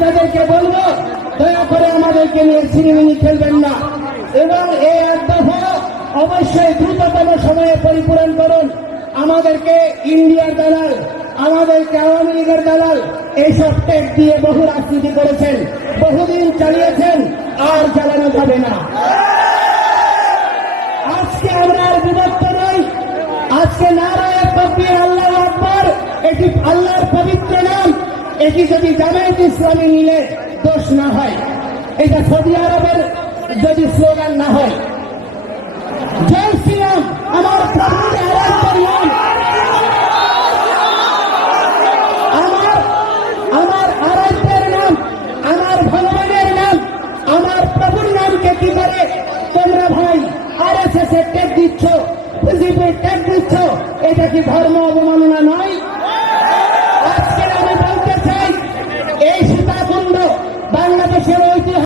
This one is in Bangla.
তাদেরকে বলবো দয়া করে আমাদেরকে নিয়ে সিনেমিনি খেলবেন না এবং এই এক দফা অবশ্যই দ্রুততম সময়ে পরিপূরণ করুন। আমাদেরকে ইন্ডিয়ার দালাল, আমাদেরকে আওয়ামী লীগের দালাল এইসব টেক দিয়ে বহু রাজনীতি করেছেন, বহুদিন চালিয়েছেন, আর চালানো যাবে না। আজকে আমরা আর বিভক্ত নই। আজকে নারায়ে তাকবীর, আল্লাহু আকবার, এটি আল্লাহর পবিত্র নাম। এটি যদি জামায়াত ইসলামী নিলে দোষ না হয়, এটা সৌদি আরবের যদি স্লোগান না হয়। জয় শ্রীরাম, আমার প্রভুর আরাধ্যের নাম, আমার আরাধ্যের নাম, আমার ভগবানের নাম, আমার প্রভুর নামকে কি করে তোমরা ভাই আরএসএস এর ট্যাগ দিচ্ছ, বিজেপির ট্যাগ দিচ্ছ? এটা কি ধর্ম অবমাননা নয়? আজকে আমি বলতে চাই, এই সীতাকুণ্ড বাংলা